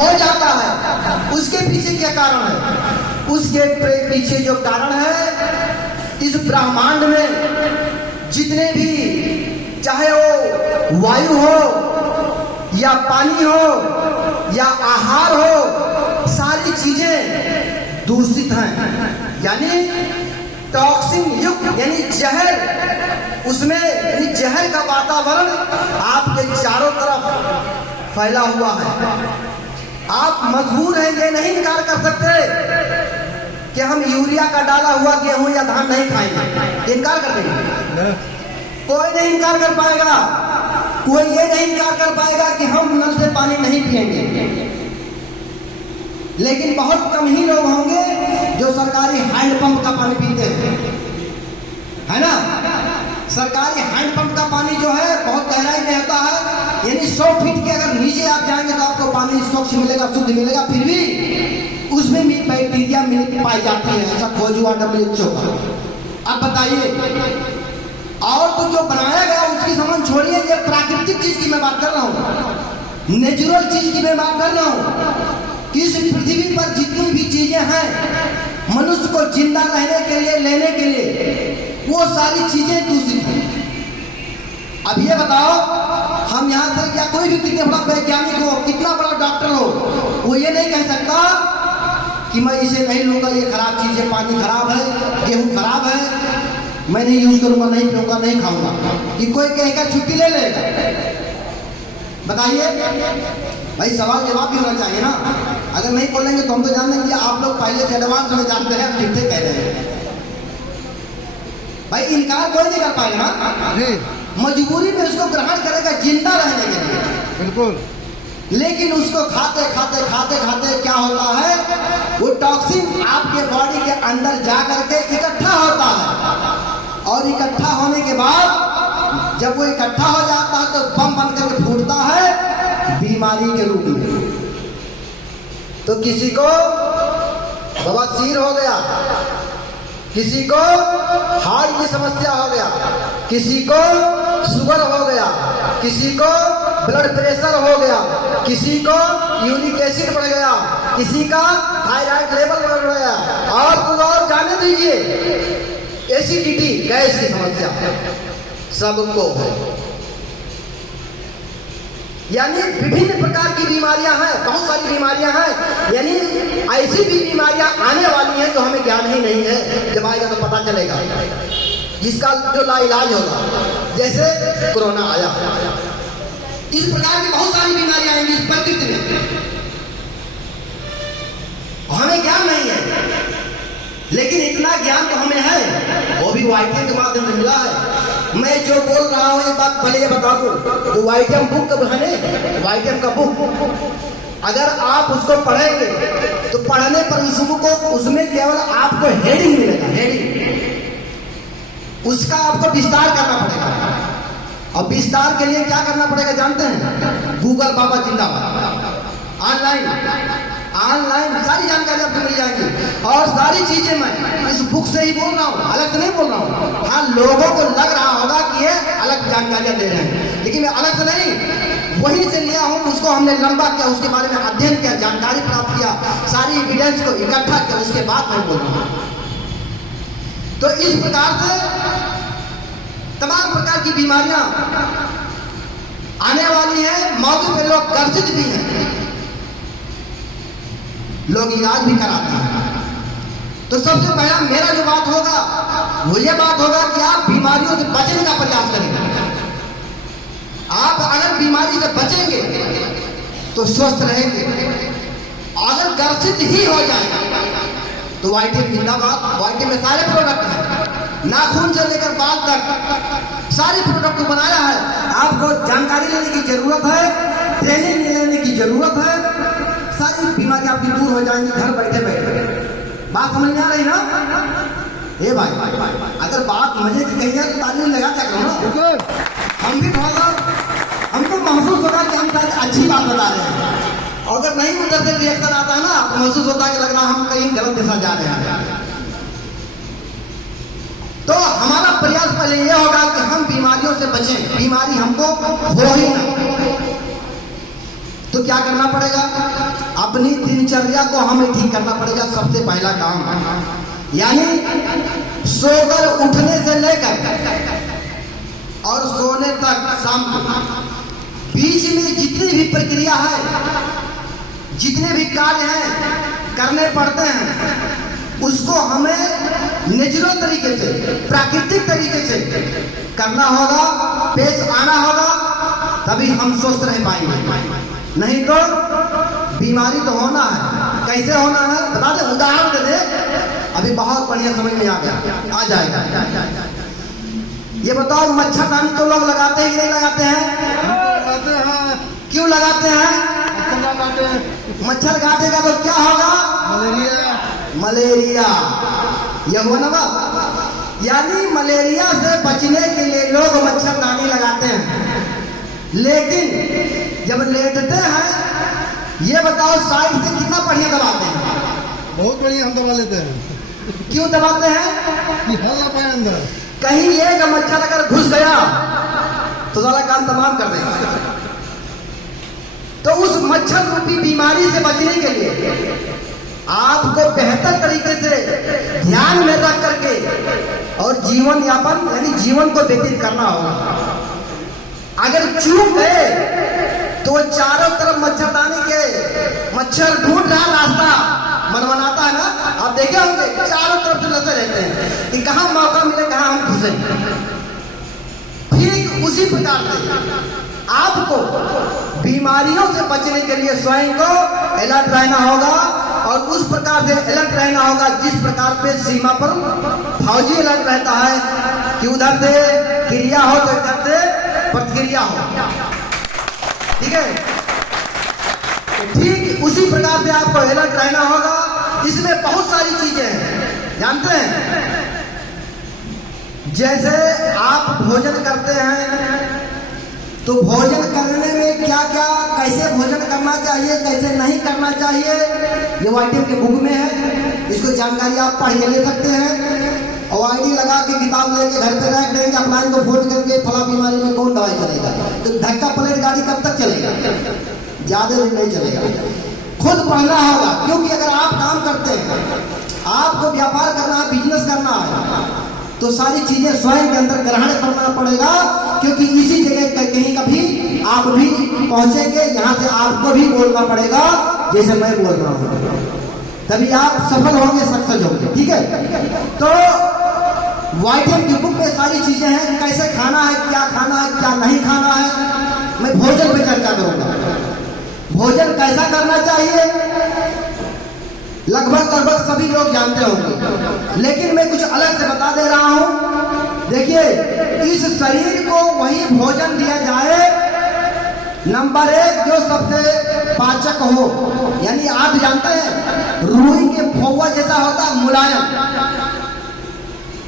हो जाता है, उसके पीछे क्या कारण है? उसके पीछे जो कारण है, इस ब्रह्मांड में जितने भी, चाहे वो वायु हो या पानी हो या आहार हो, सारी चीजें दूषित हैं, यानी टॉक्सिन युक्त, यानी जहर, उसमें यानी जहर का वातावरण आपके चारों तरफ फैला हुआ है। आप मजबूर हैं, ये नहीं इनकार कर सकते कि हम यूरिया का डाला हुआ गेहूं या धान नहीं खाएंगे, इनकार कर देंगे? कोई नहीं इनकार कर पाएगा। कोई ये नहीं इनकार कर पाएगा कि हम नल से पानी नहीं पिएंगे। लेकिन बहुत कम ही लोग होंगे जो सरकारी हैंडपंप का पानी पीते हैं, है ना? सरकारी हैंडपंप का पानी जो है बहुत गहराई में होता है, यानी 100 फीट के अगर नीचे आप जाएंगे तो आपको पानी स्वच्छ मिलेगा, शुद्ध मिलेगा, फिर भी उसमें बैक्टीरिया पाई जाती है, ऐसा खोज हुआ WHO का। अब बताइए, और तो जो बनाया गया उसकी समझ छोड़िए, ये प्राकृतिक चीज की मैं बात कर रहा हूँ, नेचुरल चीज की मैं बात कर रहा हूँ कि इस पृथ्वी पर जितनी भी चीजें हैं मनुष्य को जिंदा रहने के लिए, लेने के लिए, वो सारी चीजें दूषित हैं। अब ये बताओ, हम यहाँ तक या कोई भी कितने बड़ा वैज्ञानिक हो, कितना बड़ा डॉक्टर हो, वो ये नहीं कह सकता कि मैं इसे नहीं लूंगा, ये खराब चीज है, पानी खराब है, गेहूं खराब है, मैं नहीं यूज करूंगा, नहीं पीऊंगा, नहीं खाऊंगा। कि कोई कहकर छुट्टी ले लेगा? बताइए भाई, सवाल जवाब भी होना चाहिए ना। अगर नहीं बोलेंगे तो हम तो जान लेंगे आप लोग पहले से एडवांस में जानते हैं, ठीक से कह रहे हैं। भाई इनकार कोई नहीं कर पाएगा ना, मजबूरी में उसको ग्रहण करेगा जिंदा रहने के लिए, बिल्कुल। लेकिन उसको खाते खाते खाते खाते क्या होता है, वो टॉक्सिन आपके बॉडी के अंदर जा करके इकट्ठा होता है, और इकट्ठा होने के बाद जब वो इकट्ठा हो जाता है तो बम बन करके फूटता है बीमारी के रूप में। तो किसी को बवासीर हो गया, किसी को हार्ट की समस्या हो गया, किसी को शुगर हो गया, किसी को ब्लड प्रेशर हो गया, किसी को यूरिक एसिड बढ़ गया, किसी का थायराइड लेवल बढ़ गया, और कुछ और जाने दीजिए, एसिडिटी, गैस की समस्या सबको है। यानी विभिन्न प्रकार की बीमारियां हैं, बहुत सारी बीमारियां हैं, यानी ऐसी भी बीमारियां आने वाली हैं जो हमें ज्ञान ही नहीं है, जब आएगा तो पता चलेगा, जिसका जो लाइलाज होगा। जैसे कोरोना आया, इस प्रकार की बहुत सारी बीमारियां आएंगी इस प्रकृति में, हमें ज्ञान नहीं है, लेकिन इतना ज्ञान तो हमें है, वो भी वाइटम के माध्यम से मिला है। मैं जो बोल रहा हूँ ये बात पहले ये बता दूं, तो वाइटम बुक कब है ने, वाइटम का बुक अगर आप उसको पढ़ेंगे तो पढ़ने पर उसमें केवल आपको हेडिंग मिलेगा, हेडिंग, उसका आपको विस्तार करना पड़ेगा। और विस्तार के लिए क्या करना पड़ेगा जानते हैं? गूगल बाबा जिंदाबाद, ऑनलाइन सारी जानकारी आपको मिल जाएगी। और सारी चीजें मैं इस बुक से ही बोल रहा हूँ, अलग से नहीं बोल रहा हूँ। हाँ, लोगों को लग रहा होगा कि ये अलग जानकारियां दे रहे हैं, लेकिन मैं अलग से नहीं, वहीं से लिया हूँ, उसको हमने लंबा किया, उसके बारे में अध्ययन किया, जानकारी प्राप्त किया, सारी एविडेंस को इकट्ठा किया, उसके बाद मैं बोल रहा हूँ। तो इस प्रकार से तमाम प्रकार की बीमारियां आने वाली हैं, मौके पर लोग ग्रसित भी हैं, लोग इलाज भी कराते हैं। तो सबसे पहला मेरा जो बात होगा वो ये बात होगा कि आप बीमारियों से बचने का प्रयास करेंगे। आप अगर बीमारी से बचेंगे तो स्वस्थ रहेंगे, अगर ग्रसित ही हो जाए तो वाइटम जिंदाबाद। वाइटम में सारे प्रोडक्ट हैं, नाखून से लेकर बाल तक सारे प्रोडक्ट को बनाया है। आपको जानकारी लेने की जरूरत है, ट्रेनिंग लेने की जरूरत है, सारी बीमारी आपकी दूर हो जाएंगी घर बैठे बैठे। बात समझ में आ रही ना? ए भाई, अगर बात मजे की कही है तो ताली लगा क्या करो ना, हम भी थोड़ा हमको महसूस होगा कि हम अच्छी बात बता रहे हैं। अगर नहीं उधर से रिएक्शन आता है ना तो महसूस होता है कि लग रहा हम कहीं गलत दिशा जा रहे हैं। तो हमारा प्रयास पहले यह होगा कि हम बीमारियों से बचें, बीमारी हमको हो ही ना। तो क्या करना पड़ेगा? अपनी दिनचर्या को हमें ठीक करना पड़ेगा। सबसे पहला काम यानी सोकर उठने से लेकर और सोने तक शाम को बीच में जितनी भी प्रक्रिया है, जितने भी कार्य हैं करने पड़ते हैं, उसको हमें नेचुरल तरीके से, प्राकृतिक तरीके से करना होगा, पेश आना होगा, तभी हम स्वस्थ रह पाएंगे। नहीं तो बीमारी तो होना है। कैसे होना है बता दे, उदाहरण दे दे, अभी बहुत बढ़िया समझ में आ गया, आ जाएगा। ये बताओ, मच्छरदानी तो लोग लगाते हैं कि नहीं लगाते हैं? लगाते हैं। क्यों लगाते हैं? मच्छर काटेगा तो क्या होगा? मलेरिया। मलेरिया, यह हुआ ना बात। यानी मलेरिया से बचने के लिए लोग मच्छरदानी लगाते हैं, लेकिन जब लेटते हैं, ये बताओ साइड से कितना बढ़िया दबाते हैं? बहुत बढ़िया हम दबा लेते हैं। क्यों दबाते हैं? कि हल ना पाए अंदर। कहीं एक मच्छर अगर घुस गया तो सारा काम तमाम कर देगा। तो उस मच्छर रूपी बीमारी से बचने के लिए आपको बेहतर तरीके से ध्यान में रख करके और जीवन यापन यानी जीवन को व्यतीत करना होगा। अगर चूक गए तो चारों तरफ मच्छरदानी के मच्छर ढूंढ रहा रास्ता मनमनाता है ना, आप देखे होंगे चारों तरफ से लगे रहते हैं कि कहां मौका मिले कहां हम घुसे। ठीक उसी प्रकार से आपको बीमारियों से बचने के लिए स्वयं को अलर्ट रहना होगा, और उस प्रकार से अलर्ट रहना होगा जिस प्रकार पे सीमा पर फौजी अलर्ट रहता है कि उधर से क्रिया हो तो इधर से प्रतिक्रिया हो। ठीक है, ठीक उसी प्रकार से आपको अलर्ट रहना होगा। इसमें बहुत सारी चीजें हैं, जानते हैं। जैसे आप भोजन करते हैं तो भोजन करने में क्या क्या, कैसे भोजन करना चाहिए, कैसे नहीं करना चाहिए, ये वाइटम के बुक में है। इसको जानकारी आप पढ़ के ले सकते हैं, और आईडी लगा के किताब लेके घर पे रख देंगे, अपना को फोन करके फला बीमारी में कौन दवाई चलेगा। तो धक्का प्लेट गाड़ी कब तक चलेगा? ज्यादा दिन नहीं चलेगा। खुद पढ़ना होगा, क्योंकि अगर आप काम करते हैं, आपको व्यापार करना है, बिजनेस करना है, तो सारी चीजें स्वयं के अंदर ग्रहण करना पड़ेगा, क्योंकि इसी जगह कहीं कभी आप भी पहुंचेंगे, यहाँ से आपको भी बोलना पड़ेगा जैसे मैं बोल रहा हूँ, तभी आप सफल होंगे, सक्सेस होंगे। ठीक है, तो वाइटम की बुक में सारी चीजें हैं, कैसे खाना है, क्या खाना है, क्या नहीं खाना है। मैं भोजन पे चर्चा करूंगा। भोजन कैसा करना चाहिए लगभग सभी लोग जानते होंगे, लेकिन मैं कुछ अलग से बता दे रहा हूं। देखिए, इस शरीर को वही भोजन दिया जाए, नंबर 1 जो सबसे पाचक हो, यानी आप जानते हैं रूई के फौवा जैसा होता है, मुलायम।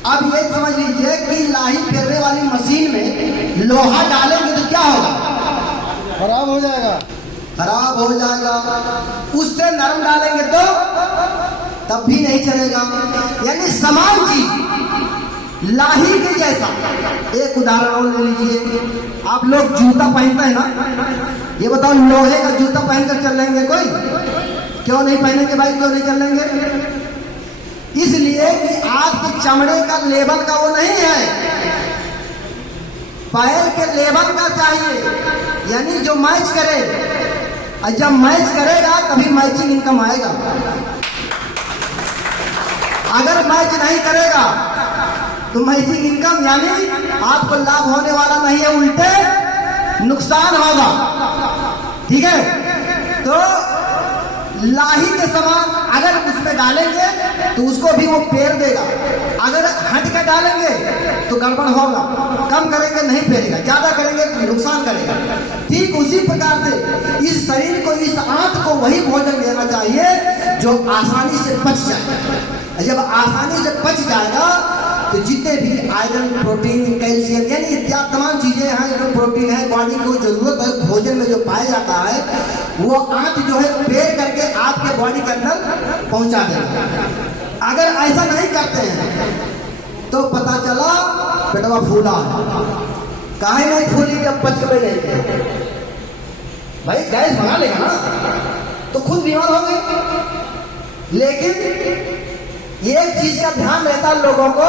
अब ये समझ लीजिए कि लाही फेरने वाली मशीन में लोहा डालेंगे तो क्या होगा? खराब हो जाएगा। खराब हो जाएगा। उससे नरम डालेंगे तो तब भी नहीं चलेगा। यानी समान चीज लाही के जैसा। एक उदाहरण और ले लीजिए, आप लोग जूता पहनते हैं ना, ये बताओ लोहे का जूता पहनकर चल लेंगे कोई? क्यों नहीं पहनेंगे भाई, क्यों नहीं चल लेंगे? इसलिए कि आपके चमड़े का लेवल का वो नहीं है, पैर के लेवल का चाहिए, यानी जो मैच करे, और जब मैच करेगा तभी मैचिंग इनकम आएगा। अगर मैच नहीं करेगा तो मैचिंग इनकम यानी आपको लाभ होने वाला नहीं है, उल्टे नुकसान होगा। ठीक है, तो लाही के समान अगर उसमें डालेंगे तो उसको भी वो पेर देगा, अगर हट के डालेंगे तो गड़बड़ होगा, कम करेंगे नहीं पेरेगा, ज्यादा करेंगे तो नुकसान करेगा। ठीक उसी प्रकार से इस शरीर को, इस आंत को वही भोजन देना चाहिए जो आसानी से पच जाए। जब आसानी से पच जाएगा तो जितने भी आयरन, प्रोटीन, कैल्शियम यानी इत्यादि तमाम चीजें हैं, जो प्रोटीन है, बॉडी को जरूरत है भोजन में जो पाया जाता है, वो आंत जो है पेड़ करके आपके बॉडी के अंदर पहुंचा देगा। अगर ऐसा नहीं करते हैं तो पता चला पेटवा फूला है। काहे नहीं फूली जब पच गए नहीं? भाई गैस भगा लेगा ना, तो खुद बीमार हो गए। लेकिन एक चीज का ध्यान रहता है लोगों को,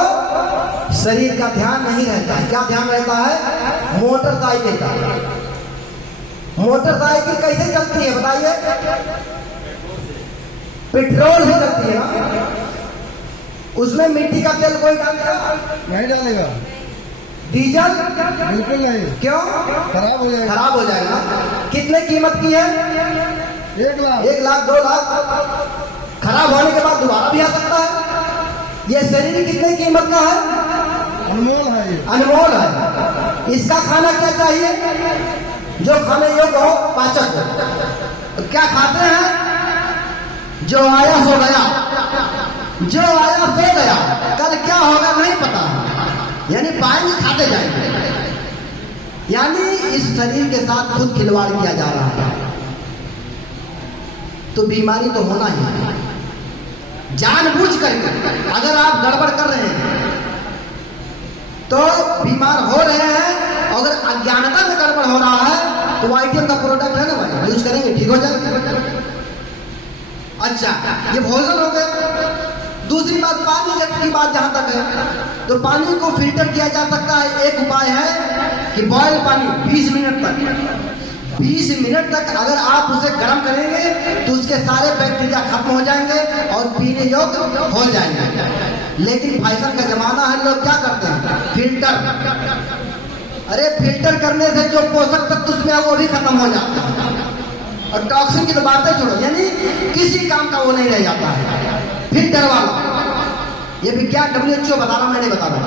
शरीर का ध्यान नहीं रहता है। क्या ध्यान रहता है? मोटरसाइकिल का। मोटरसाइकिल कैसे चलती है बताइए? पेट्रोल से चलती है ना। उसमें मिट्टी का तेल कोई डालेगा? नहीं डालेगा, डीजल? बिल्कुल नहीं। क्यों? खराब हो जाएगा। खराब हो जाएगा। कितने कीमत की है? 1 लाख। 1 लाख 2 लाख। खराब होने के बाद दोबारा भी आ सकता है। ये शरीर कितने कीमत का है? अनमोल है ये। अनमोल है। इसका खाना क्या चाहिए? जो खाने योग्य हो, पाचक हो। तो क्या खाते हैं? जो आया हो गया, जो आया सो गया, कल क्या होगा नहीं पता। यानी पाएंगे खाते जाएंगे। यानी इस शरीर के साथ खुद खिलवाड़ किया जा रहा है। तो बीमारी तो होना ही है। जानबूझ करके अगर आप गड़बड़ कर रहे हैं तो बीमार हो रहे हैं। अगर अज्ञानता में गड़बड़ हो रहा है तो वाइटियम का प्रोडक्ट है ना भाई, यूज करेंगे ठीक हो जाएगा। अच्छा, ये भोजन हो गया। दूसरी बात पानी की बात जहां तक है तो पानी को फिल्टर किया जा सकता है। एक उपाय है कि बॉयल पानी 20 मिनट तक, 20 मिनट तक अगर आप उसे गर्म करेंगे तो उसके सारे बैक्टीरिया खत्म हो जाएंगे और पीने योग्य हो जाएंगे। लेकिन फैशन का जमाना है, लोग क्या करते हैं? फिल्टर। अरे फिल्टर करने से जो पोषक तत्व उसमें है वो भी खत्म हो जाता है। और टॉक्सिन की तो बातें छोड़ो, यानी किसी काम का वो नहीं रह जाता है फिल्टर वाला। ये विज्ञान WHO बता रहा, मैं नहीं बता रहा।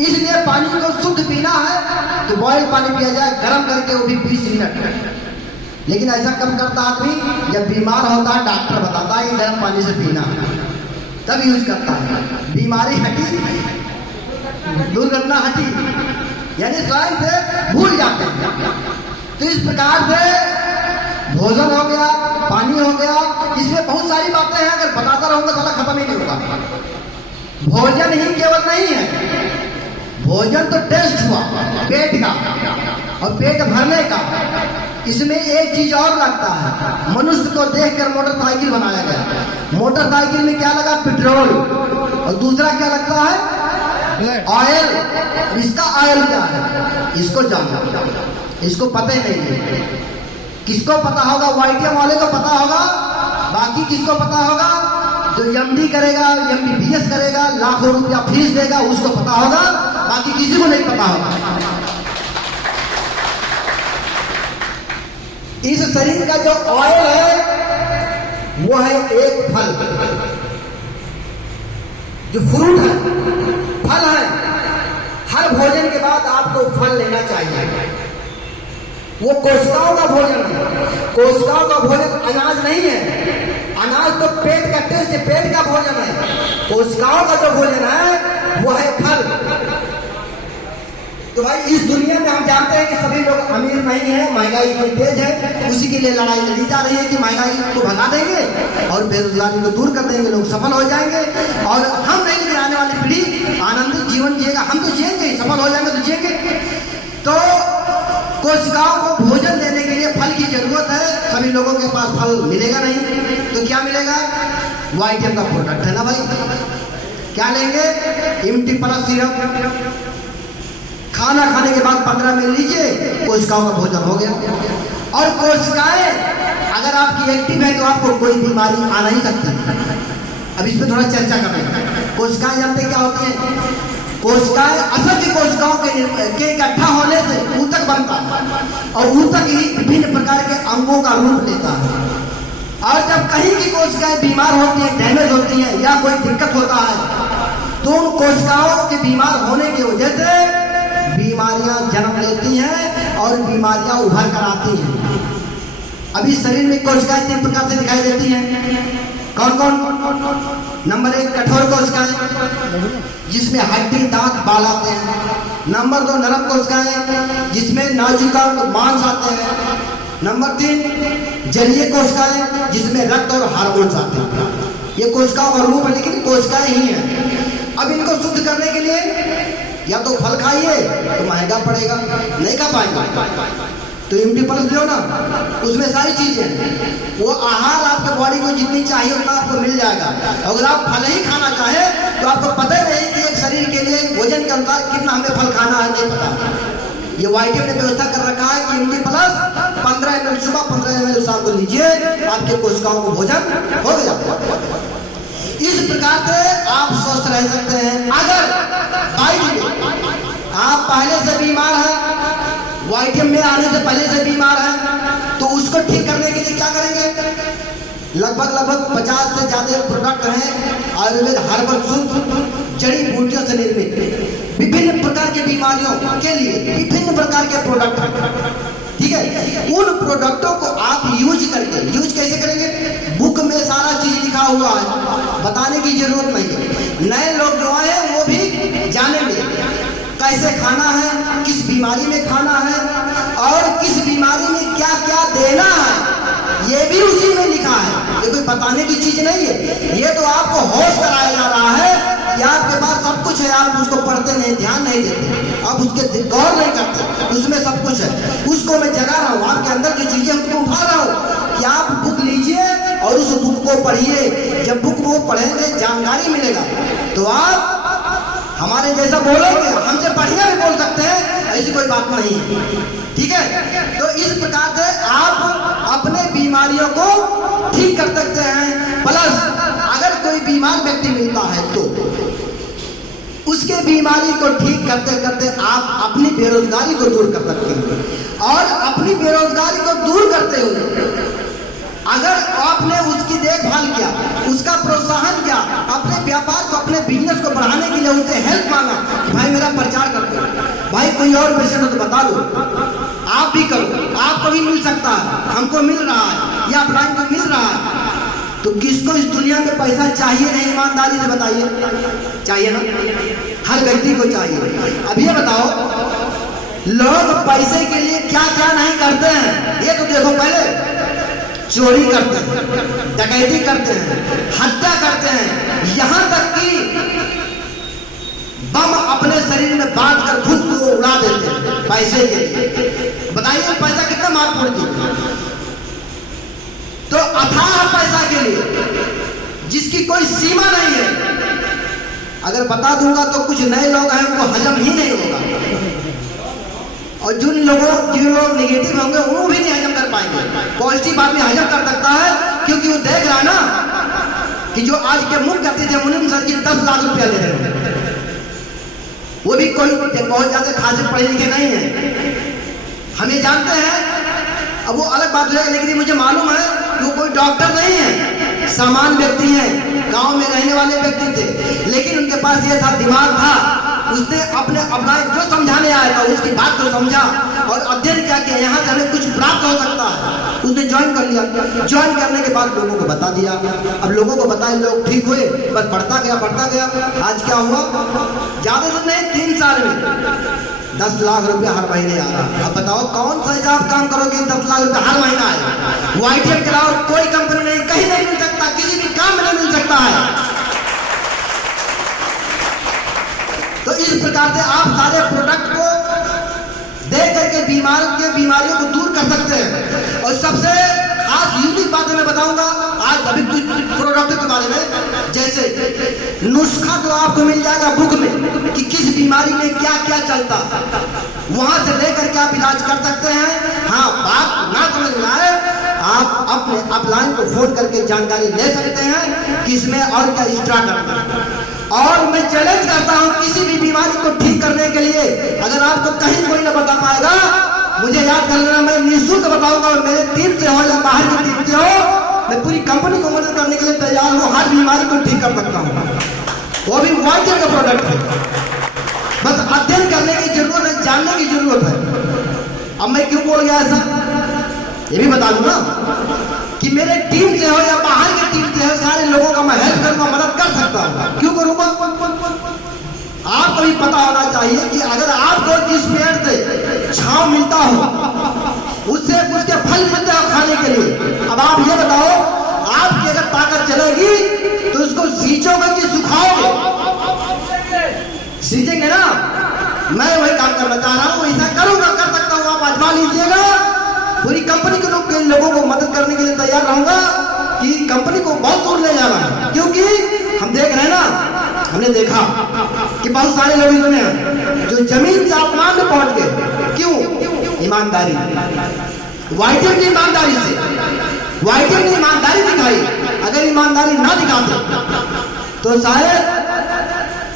इसलिए पानी को शुद्ध पीना है तो बॉयल पानी पिया जाए, गर्म करके, वो भी 20 मिनट। लेकिन ऐसा कब करता आदमी? जब बीमार होता है, डॉक्टर बताता है कि गर्म पानी से पीना, तब यूज करता है। बीमारी हटी, दुर्घटना हटी, यानी स्वयं से भूल जाते हैं। तो इस प्रकार से भोजन हो गया, पानी हो गया, इसमें बहुत सारी बातें हैं। अगर बताता रहूंगा साला खत्म ही नहीं होगा। भोजन ही केवल नहीं है, भोजन तो टेस्ट हुआ पेट का और पेट भरने का। इसमें एक चीज और लगता है। मनुष्य को देखकर मोटरसाइकिल बनाया गया। मोटरसाइकिल में क्या लगा? पेट्रोल। और दूसरा क्या लगता है? ऑयल। इसका ऑयल क्या है? इसको जानना, इसको पता ही नहीं है। किसको पता होगा? वाइटियम वाले को पता होगा। बाकी किसको पता होगा? जो MD करेगा, MBBS करेगा, लाखों रुपया फीस देगा, उसको पता होगा। बाकी किसी को नहीं पता होगा। इस शरीर का जो ऑयल है वो है एक फल, जो फ्रूट है, फल है। हर भोजन के बाद आपको फल लेना चाहिए। वो कोशिकाओं का भोजन है। कोशिकाओं का भोजन अनाज नहीं है। अनाज तो पेट का टेस्ट, पेट का भोजन है। कोशिकाओं का जो भोजन है वो है फल। तो भाई इस दुनिया में हम जानते हैं कि सभी लोग अमीर नहीं है, महंगाई इतनी तेज है। उसी के लिए लड़ाई लड़ी जा रही है कि महंगाई को भगा देंगे और बेरोजगारी को दूर कर देंगे, लोग सफल हो जाएंगे और हम नहीं, लेकिन आने वाली पीढ़ी आनंदित जीवन जिएगा। हम तो जिएंगे, सफल हो जाएंगे तो जिएंगे। तो कोशिकाओं को भोजन देने के लिए फल की जरूरत है। सभी लोगों के पास फल मिलेगा नहीं, तो क्या मिलेगा? वाइटियम का प्रोडक्ट है ना भाई। क्या लेंगे? Empty plus syrup. खाना खाने के बाद 15 मिनट लीजिए, कोशिकाओं का भोजन हो गया। और कोशिकाएं अगर आपकी एक्टिव है तो आपको कोई बीमारी आ नहीं सकती। अब इस पर थोड़ा चर्चा करें। कोशिकाएं जानते क्या होती हैं? कोशिकाएं असंख्य कोशिकाओं के इकट्ठा होने से ऊतक बनता है और ऊतक ही विभिन्न प्रकार के अंगों का रूप लेता है। और जब कहीं की कोशिकाएं बीमार होती हैं, डैमेज होती हैं या कोई दिक्कत होता है तो उन कोशिकाओं के बीमार होने की वजह से बीमारियां जन्म लेती हैं और बीमारियां उभर कर आती हैं। अभी शरीर में कोशिकाएं 3 प्रकार से दिखाई देती हैं। कौन कौन? नंबर 1 कठोर कोशिकाएं, जिसमें हड्डी, दांत, बाल आते हैं। नंबर 2 नरम कोशिकाएं, जिसमें नाजुका मांस आते हैं। नंबर 3 जलीय कोशिकाएं, जिसमें रक्त और हार्मोन्स आते हैं। ये कोशिकाओं का रूप है, लेकिन कोशिकाएं ही हैं। अब इनको शुद्ध करने के लिए या तो फल खाइए तो महंगा पड़ेगा, नहीं खा पाएंगे, तो इम्यूनिटी प्लस लो ना, उसमें सारी चीजें हैं। वो आहार आपके बॉडी को जितनी चाहिए उतना आपको मिल जाएगा। अगर आप फल ही खाना चाहें तो आपको पता ही नहीं कि एक शरीर के लिए वजन के अनुसार कितना हमें फल खाना है, नहीं पता। ये वाईटीएम ने व्यवस्था कर रखा है कि इम्यूनिटी प्लस 15 ml सुबह 15 ml शाम को लीजिए, आपके कोशिकाओं को भोजन हो गया। इस प्रकार से आप स्वस्थ रह सकते हैं। अगर आप पहले से बीमार हैं, वाईटीएम में आने से पहले से बीमार हैं, तो उसको ठीक करने के लिए क्या करेंगे? लगभग 50 से ज्यादा प्रोडक्ट हैं आयुर्वेद हर्बल शुद्ध जड़ी बूटियों से निर्मित विभिन्न प्रकार की बीमारियों के लिए विभिन्न प्रकार के प्रोडक्ट हैं, ठीक है। उन प्रोडक्टों को आप यूज कैसे करेंगे? बुक में सारा चीज लिखा हुआ है, बताने की जरूरत नहीं है। नए लोग जो आए हैं वो भी जानेंगे कैसे खाना है, किस बीमारी में खाना है और किस बीमारी में क्या क्या देना है, ये भी उसी में लिखा है। ये कोई बताने की चीज नहीं है, ये तो आपको होश कराया जा रहा है कि आपके पास सब कुछ है, आप उसको पढ़ते नहीं, ध्यान नहीं देते, आप उसके गौर नहीं करते, उसमें सब कुछ है। उसको मैं जगा रहा हूँ, आपके अंदर जो चीजें उनको उठा रहा हूँ कि आप बुक लीजिए और उस बुक को पढ़िए। जब बुक वो पढ़ेंगे जानकारी मिलेगा तो आप हमारे जैसा बोलोगे, हमसे बढ़िया भी बोल सकते हैं, ऐसी कोई बात नहीं है, ठीक है। तो इस प्रकार से आप अपने बीमारियों को ठीक कर सकते हैं। प्लस अगर कोई बीमार व्यक्ति मिलता है तो उसके बीमारी को ठीक करते करते आप अपनी बेरोजगारी को दूर कर सकते हैं। और अपनी बेरोजगारी को दूर करते हुए अगर आपने उसकी देखभाल किया, उसका प्रोत्साहन किया, अपने व्यापार को अपने बिजनेस को बढ़ाने के लिए उनसे हेल्प मांगा कि भाई मेरा प्रचार कर दो, भाई कोई और पेशेंट हो तो बता दो, आप भी करो, आपको भी मिल सकता है, हमको मिल रहा है या अपलाइन को मिल रहा है। तो किसको इस दुनिया में पैसा चाहिए नहीं? ईमानदारी से बताइए, चाहिए ना? हर व्यक्ति को चाहिए। अब ये बताओ लोग पैसे के लिए क्या क्या नहीं करते हैं, ये तो देखो। पहले चोरी करते हैं, डकैती करते हैं, हत्या करते हैं, यहां तक कि बम अपने शरीर में बांध कर खुद को उड़ा देते हैं पैसे के लिए। बताइए पैसा कितना महत्वपूर्ण चीज। तो अथाह पैसा के लिए जिसकी कोई सीमा नहीं है, अगर बता दूंगा तो कुछ नए लोग हैं उनको हजम ही नहीं होगा, और जिन लोग निगेटिव होंगे वो भी नहीं हजम कर पाएंगे। पॉजिटिव आदमी हजम कर सकता है क्योंकि वो देख रहा है ना कि जो आज के मुख्य अतिथि थे मुनीम सर जी 10 लाख रुपया ले रहे हैं, वो भी कोई बहुत ज्यादा खासे पढ़े लिखे नहीं है, हमें जानते हैं। अब वो अलग बात है, लेकिन मुझे मालूम है कि वो कोई डॉक्टर नहीं है, सामान्य व्यक्ति है, गांव में रहने वाले व्यक्ति थे, लेकिन उनके पास ये था, दिमाग था, उसने अपने अपलाइन जो समझाने आया था उसकी बात को समझा और अध्ययन क्या किया, यहाँ से हमें कुछ प्राप्त हो सकता है, उसने ज्वाइन कर लिया। ज्वाइन करने के बाद लोगों को बता दिया, अब लोगों को बताए, लोग ठीक हुए, बस बढ़ता गया। आज क्या हुआ? ज्यादा दिन नहीं, 3 साल में 10 लाख रुपया हर महीने आ रहा। अब बताओ कौन सा हिसाब काम करोगे? 10 लाख रुपया हर महीना आए। वाईटीएम के अलावा कोई कंपनी नहीं, कहीं नहीं मिल सकता, किसी भी काम में नहीं मिल सकता है। तो इस प्रकार से आप सारे प्रोडक्ट को दे करके बीमारियों को दूर कर सकते हैं। और सबसे खास यूनिक बातें मैं बताऊंगा आज अभी कुछ प्रोडक्ट के बारे में। जैसे नुस्खा तो आपको मिल जाएगा बुक में कि किस बीमारी में क्या क्या चलता, वहां से लेकर के आप इलाज कर सकते हैं। हाँ, बात ना समझ में आए आप अपने अपलाइन को फोन करके जानकारी ले सकते हैं कि इसमें और क्या एक्स्ट्रा करना है। और मैं चैलेंज करता हूं किसी भी बीमारी को ठीक करने के लिए अगर आपको कहीं कोई ना बता पाएगा, मुझे याद कर लेना, मैं निःशुल्क बताऊंगा। और मेरे टीम से हो या बाहर की टीम से हो, मैं पूरी कंपनी को मदद करने के लिए तैयार हूं, हर बीमारी को ठीक कर सकता हूं, वो भी वाईटीएम का प्रोडक्ट है। बस अध्ययन करने की जरूरत है, जानने की जरूरत है। अब मैं क्यों बोल गया ऐसा, ये भी बता दूं ना कि मेरे टीम से हो या बाहर की टीम से हो, सारे लोगों का मैं हेल्प करूंगा, मदद कर सकता हूं। क्यों करूंगा? आपको भी पता होना चाहिए कि अगर आपको जिस पेड़ से छांव मिलता हो उससे उसके फल मिलते हो खाने के लिए। अब आप ये बताओ, आपकी अगर ताकत चलेगी तो उसको सींचोगे कि सुखाओगे? सींचेंगे ना। मैं वही काम करना चाह रहा हूं, ऐसा करूंगा, कर सकता हूं, आप आजमा लीजिएगा। पूरी कंपनी के लोगों को मदद करने के लिए तैयार रहूंगा कि कंपनी को बहुत दूर ले जाना है, क्योंकि हम देख रहे हैं ना, हमने देखा कि बहुत सारे लोग इसमें हैं जो जमीन के आसमान में पहुंच गए। क्यों? ईमानदारी, वाइटिंग की ईमानदारी से, वाइटिंग ने ईमानदारी दिखाई। अगर ईमानदारी ना दिखाते तो शायद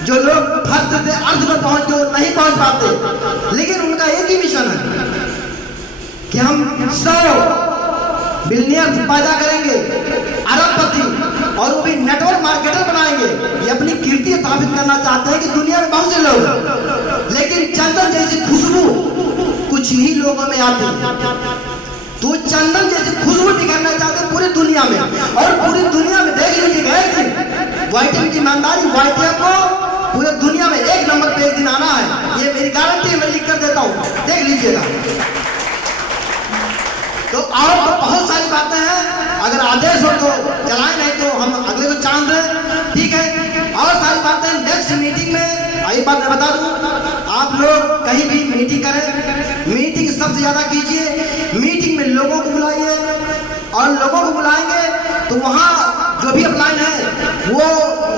जो लोग फर्स्ट से अर्थ पर पहुंच गए नहीं पहुंच पाते। लेकिन उनका एक ही मिशन है कि हम 100 बिलियनियर पैदा करेंगे, अरबपति, और वो भी नेटवर्क मार्केटर बनाएंगे। ये अपनी कीर्ति स्थापित करना चाहते हैं कि दुनिया में बहुत से लोग हैं, लेकिन चंदन जैसी खुशबू कुछ ही लोगों में आती है। तो चंदन जैसी खुशबू निकलना चाहते हैं पूरी दुनिया में, और पूरी दुनिया में देख लीजिएगा एक दिन वाइटिंग की ईमानदारी, वाइटिंग को पूरे दुनिया में 1 नंबर पे एक दिन आना है। ये मेरी गारंटी है, मैं लिख कर देता हूँ, देख लीजिएगा। तो और तो बहुत सारी बातें हैं, अगर आदेश हो तो चलाएं, नहीं तो हम अगले को चांद दें, ठीक है। और सारी बातें नेक्स्ट मीटिंग में, आई बात मैं बता दूं, आप लोग कहीं भी मीटिंग करें, मीटिंग सबसे ज्यादा कीजिए। मीटिंग में लोगों को बुलाइए, और लोगों को बुलाएंगे तो वहाँ जो भी अपलाइन है वो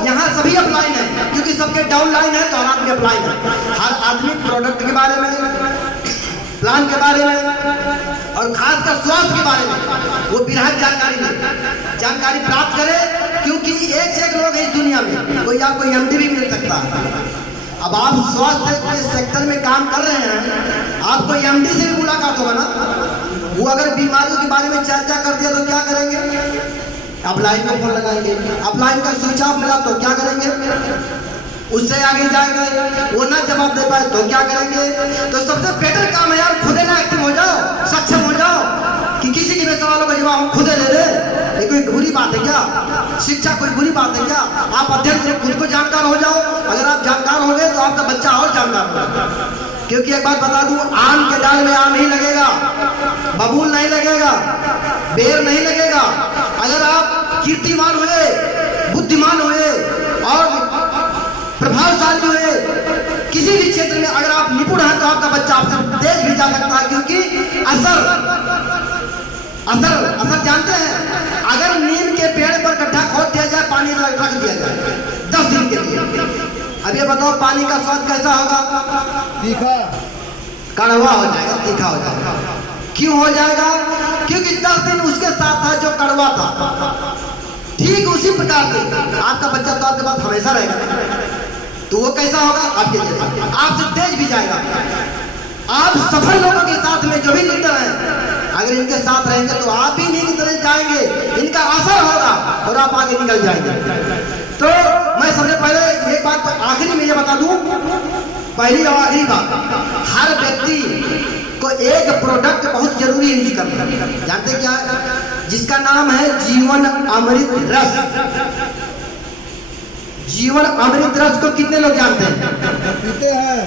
यहाँ सभी अपलाइन है, क्योंकि सबके डाउनलाइन है तो हर आदमी अपलाइन है। हर आदमी प्रोडक्ट के बारे में, प्लान के बारे में, और खासकर स्वास्थ्य के बारे में वो बृहद जानकारी प्राप्त करे, क्योंकि एक से एक लोग हैं इस दुनिया में, कोई आपको एमडी भी मिल सकता है। अब आप स्वास्थ्य के सेक्टर में काम कर रहे हैं, आपको एमडी से भी मुलाकात होगा ना। वो अगर बीमारियों के बारे में चर्चा कर दिया तो क्या करेंगे? अपलाइन को फोन लगाएंगे, अपलाइन का स्विच ऑफ मिला तो क्या करेंगे? उससे आगे जाएंगे, वो ना जवाब दे पाए तो क्या करेंगे? तो सबसे बेटर काम है यार, खुद ना एक्टिव हो जाओ, सक्षम हो जाओ कि किसी के भी सवालों का जवाब हम खुद दे दे। ये कोई बुरी बात है क्या? शिक्षा कोई बुरी बात है क्या? आप अध्ययन से खुद को जानकार हो जाओ। अगर आप जानकार हो गए तो आपका बच्चा और जानकार होगा। क्योंकि एक बात बता दूं, आम के डाल में आम ही लगेगा, बबूल नहीं लगेगा, बेर नहीं लगेगा। अगर आप कीर्तिमान हुए, बुद्धिमान हुए और प्रभावशाली हुए किसी भी क्षेत्र में, अगर आप निपुण हैं तो आपका बच्चा आपसे तेज भी जा सकता है। क्योंकि असर जानते हैं, अगर नीम के पेड़ पर गड्ढा खोद दिया जाए, पानी रख दिया जाए 10 दिन के लिए, अब ये बताओ पानी का स्वाद कैसा होगा? तीखा, कड़वा हो जाएगा, तीखा हो जाएगा। क्यों हो जाएगा? क्योंकि 10 दिन उसके साथ था जो कड़वा था। ठीक उसी प्रकार से आपका बच्चा तो आपके पास हमेशा रहेगा, तो वो कैसा होगा? आपके जैसा, आपसे तेज भी जाएगा। आप सफल लोगों के साथ में जो भी लीडर हैं, अगर इनके साथ रहेंगे तो आप भी इन्हीं की तरह जाएंगे, इनका असर होगा और आप आगे निकल जाएंगे। तो मैं सबसे पहले एक बात आखिरी में ये बता दूं, पहली और आखिरी बात, हर व्यक्ति को एक प्रोडक्ट बहुत जरूरी यूज करना है। जानते क्या है? जिसका नाम है जीवन अमृत रस। जीवन अमृत रस को कितने लोग जानते हैं? पीते हैं।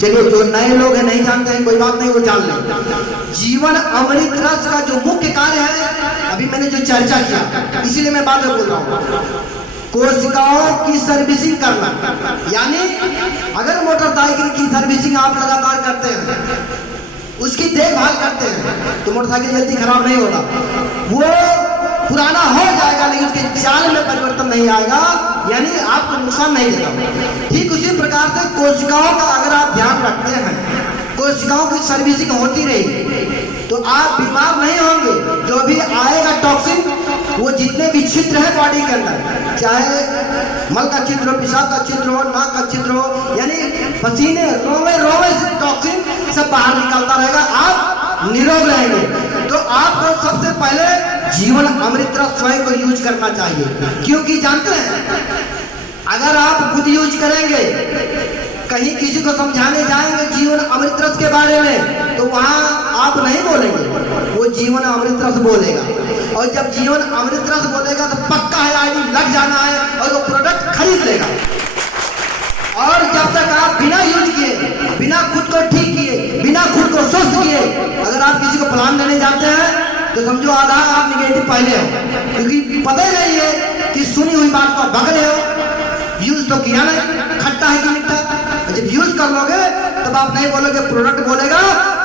चलिए, जो नए लोग हैं नहीं जानते हैं, कोई बात नहीं, वो जान लें। जीवन अमृत रस का जो मुख्य कार्य है, अभी मैंने जो चर्चा किया, इसीलिए मैं बात में बोल रहा हूँ, कोशिकाओं की सर्विसिंग करना। यानी अगर मोटरसाइकिल की सर्विसिंग आप लगातार करते हैं, उसकी देखभाल करते हैं, तो मोटरसाइकिल जल्दी खराब नहीं होगा। वो पुराना हो जाएगा लेकिन उसके चाल में परिवर्तन नहीं आएगा, यानी आपको नुकसान नहीं देगा। ठीक उसी प्रकार से कोशिकाओं का अगर आप ध्यान रखते हैं, कोशिकाओं की सर्विसिंग होती रही, तो आप बीमार नहीं होंगे। जो भी आएगा टॉक्सिन, वो जितने भी छिद्र है बॉडी के अंदर, चाहे मल का छिद्र हो, पेशाब का छिद्र हो, नाक का छिद्र हो, यानी पसीने रोवे से टॉक्सिन सब बाहर निकलता रहेगा, आप निरोग रहेंगे। तो आपको सबसे पहले जीवन अमृत रस स्वयं को यूज करना चाहिए। क्योंकि जानते हैं, अगर आप खुद यूज करेंगे, कहीं किसी को समझाने जाएंगे जीवन अमृत रस के बारे में, तो वहां आप नहीं बोलेंगे, वो जीवन अमृत रस बोलेगा। और जब जीवन अमृत रस बोलेगा तो पक्का है आईडी लग जाना है और वो प्रोडक्ट खरीद लेगा। और जब तक आप बिना यूज किए, बिना खुद को ठीक किए, बिना खुद को स्वस्थ किए, अगर आप किसी को प्लान देने जाते हैं तो समझो आधा आप निगेटिव पहले हो, क्योंकि पता ही नहीं है कि सुनी हुई बात को भग रहे हो। यूज तो किया नहीं, खट्टा है कि मीठा, जब यूज कर लोगे तब आप नहीं बोलोगे, प्रोडक्ट बोलेगा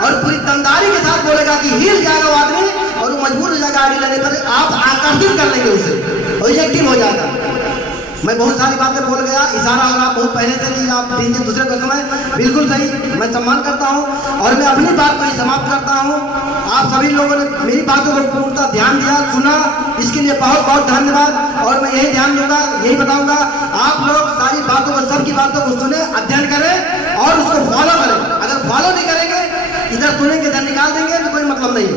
और पूरी दमदारी के साथ बोलेगा कि हिल जाएगा वो आदमी और वो मजबूर हो जाएगा आईडी लेने पर। आप आकर्षित कर लेंगे उसे और इजेक्टिव हो जाएगा। मैं बहुत सारी बातें बोल गया, इशारा हो रहा बहुत पहले से कि आप दीजिए दूसरे को समय, बिल्कुल सही, मैं सम्मान करता हूं और मैं अपनी बात को ही समाप्त करता हूं। आप सभी लोगों ने मेरी बातों को पूर्णतः ध्यान दिया, सुना, इसके लिए बहुत बहुत धन्यवाद। और मैं यही ध्यान दूंगा, यही बताऊंगा, आप लोग सारी बातों को, सबकी बातों को सुने, अध्ययन करें और उसको फॉलो करें। अगर फॉलो नहीं करेंगे, इधर सुनेंगे इधर निकाल देंगे तो कोई मतलब नहीं।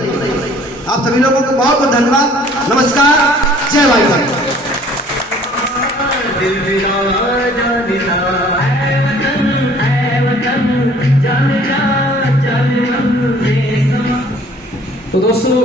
आप सभी लोगों को बहुत बहुत धन्यवाद, नमस्कार, जय वायुसेना। तो दोस्तों